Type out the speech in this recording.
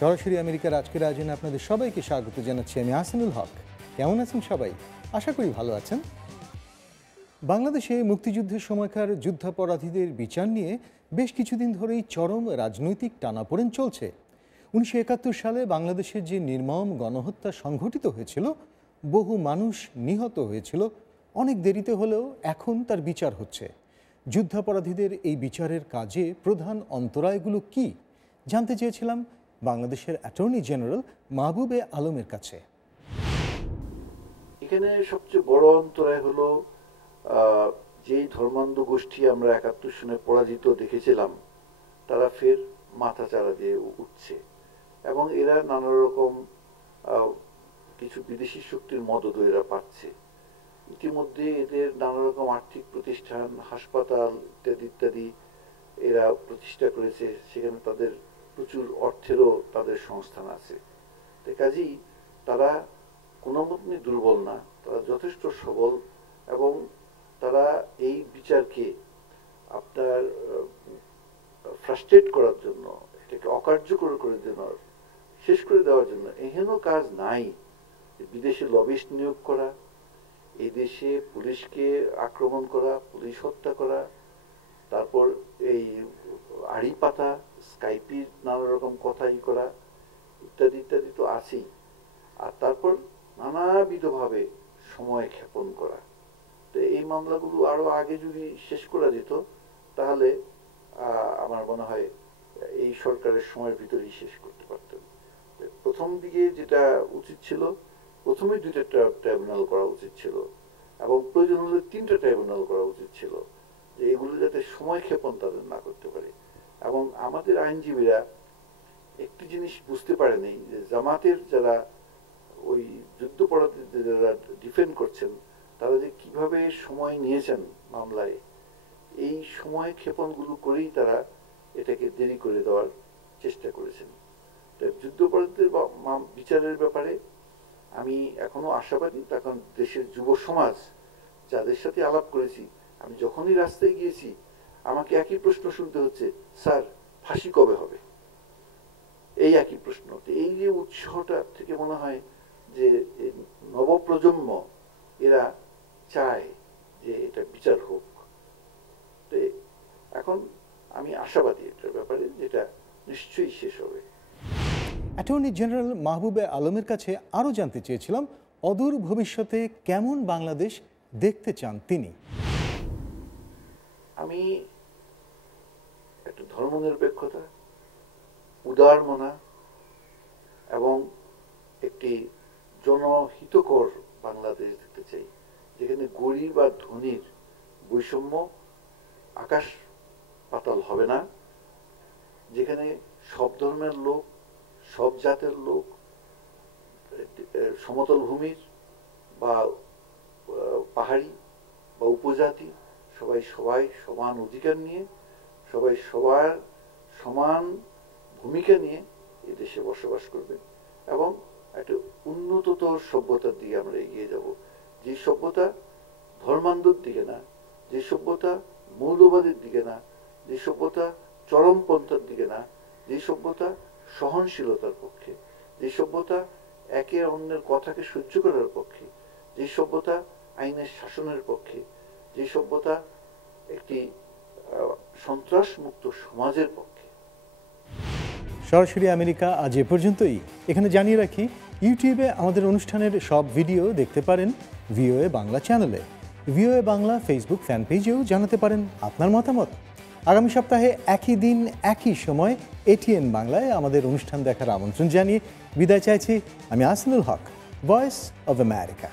সরাসরি আমেরিকার আজকের আয়োজনে আপনাদের সবাইকে স্বাগত জানাচ্ছি। আমি আহসানুল হক। কেমন আছেন সবাই? আশা করি ভালো আছেন। বাংলাদেশে মুক্তিযুদ্ধের সময়কার যুদ্ধাপরাধীদের বিচার নিয়ে বেশ কিছুদিন ধরেই চরম রাজনৈতিক টানাপোড়েন চলছে। 1971 সালে বাংলাদেশের যে নির্মম গণহত্যা সংঘটিত হয়েছিল, বহু মানুষ নিহত হয়েছিল, অনেক দেরিতে হলেও এখন তার বিচার হচ্ছে। যুদ্ধাপরাধীদের এই বিচারের কাজে প্রধান অন্তরায়গুলো কি জানতে চেয়েছিলাম বাংলাদেশের অ্যাটর্নি জেনারেল মাহবুবে আলমের কাছে। এখানে সবচেয়ে বড় অন্তরায় হলো যেই ধর্মান্ধ গোষ্ঠী আমরা 71 সনে পরাজিত দেখেছিলাম, তারা ফের মাথা চারা দিয়ে উঠছে এবং এরা নানা রকম কিছু বিদেশি শক্তির মদত এরা পাচ্ছে। ইতিমধ্যে এদের নানা রকম আর্থিক প্রতিষ্ঠান, হাসপাতাল ইত্যাদি ইত্যাদি এরা প্রতিষ্ঠা করেছে, সেখানে তাদের প্রচুর অর্থেরও তাদের সংস্থান আছে। কাজেই তারা কোনো মতনই দুর্বল না, তারা যথেষ্ট সবল এবং তারা এই বিচারকে আপনার ফ্রাস্ট্রেট করার জন্য, এটাকে অকার্যকর করে দেওয়ার, শেষ করে দেওয়ার জন্য এহেন কাজ নাই। বিদেশে লবিস্ট নিয়োগ করা, এই দেশে পুলিশকে আক্রমণ করা, পুলিশ হত্যা করা, তারপর এই আড়ি পাতা, স্কাইপির নানা রকম কথাই করা ইত্যাদি ইত্যাদি তো আছেই। আর তারপর নানাবিধভাবে সময় ক্ষেপণ করা। তো এই মামলাগুলো আরো আগে যদি শেষ করা যেত তাহলে আমার মনে হয় এই সরকারের সময়ের ভিতরেই শেষ করতে পারতেন। প্রথম দিকে যেটা উচিত ছিল, প্রথমে 2টা ট্রাইব্যুনাল করা উচিত ছিল এবং প্রয়োজন হলে 3টা ট্রাইব্যুনাল করা উচিত ছিল, যে এগুলো যাতে সময় ক্ষেপণ তাদের না করতে পারে। এবং আমাদের আইনজীবীরা একটি জিনিস বুঝতে পারেনি, যে জামাতের যারা ওই যুদ্ধাপরাধীদের যারা ডিফেন্ড করছেন, তারা যে কিভাবে সময় নিয়েছেন মামলায়, এই সময় ক্ষেপণগুলো করেই তারা এটাকে দেরি করে দেওয়ার চেষ্টা করেছেন। যুদ্ধাপরাধীদের বিচারের ব্যাপারে আমি এখনো আশাবাদী। তখন দেশের যুব সমাজ যাদের সাথে আলাপ করেছি, আমি যখনই রাস্তায় গিয়েছি আমাকে একই প্রশ্ন শুনতে হচ্ছে, স্যার ফাঁসি কবে হবে? এই একই প্রশ্ন। এই যে উৎসাহটা থেকে মনে হয় যে নবপ্রজন্ম এরা চায় যে এটা বিচার হোক। তো এখন আমি আশাবাদী এটার ব্যাপারে, যেটা নিশ্চয়ই শেষ হবে। অ্যাটর্নি জেনারেল মাহবুবে আলমের কাছে আরও জানতে চেয়েছিলাম অদূর ভবিষ্যতে কেমন বাংলাদেশ দেখতে চান তিনি। আমি একটা ধর্মনিরপেক্ষতা, উদারমনা এবং একটি জনহিতকর বাংলাদেশ দেখতে চাই, যেখানে গরিব আর ধনীর বৈষম্য আকাশ পাতাল হবে না, যেখানে সব ধর্মের লোক, সব জাতের লোক, সমতল ভূমির বা পাহাড়ি বা উপজাতি সবাই সমান অধিকার নিয়ে, সবাই সবার সমান ভূমিকা নিয়ে এই দেশে বসবাস করবে এবং একটা উন্নততর সভ্যতার দিকে আমরা এগিয়ে যাব। যে সভ্যতা ধর্মান্ধর দিকে না, যে সভ্যতা মৌলবাদের দিকে না, যে সভ্যতা চরমপন্থার দিকে না, যে সভ্যতা সহনশীলতার পক্ষে, যে সভ্যতা একে অন্যের কথাকে সহ্য করার পক্ষে, যে সভ্যতা আইনের শাসনের পক্ষে, যে সভ্যতা একটি সন্ত্রাস মুক্ত সমাজের পক্ষে। সরাসরি আমেরিকা আজ এ পর্যন্তই। এখানে জানিয়ে রাখি, ইউটিউবে আমাদের অনুষ্ঠানের সব ভিডিও দেখতে পারেন ভিওএ বাংলা চ্যানেলে। ভিওএ বাংলা ফেসবুক ফ্যান পেজেও জানাতে পারেন আপনার মতামত। আগামী সপ্তাহে একই দিন একই সময় এটিএন বাংলায় আমাদের অনুষ্ঠান দেখার আমন্ত্রণ জানিয়ে বিদায় চাইছি। আমি আহসানুল হক, ভয়েস অব আমেরিকা।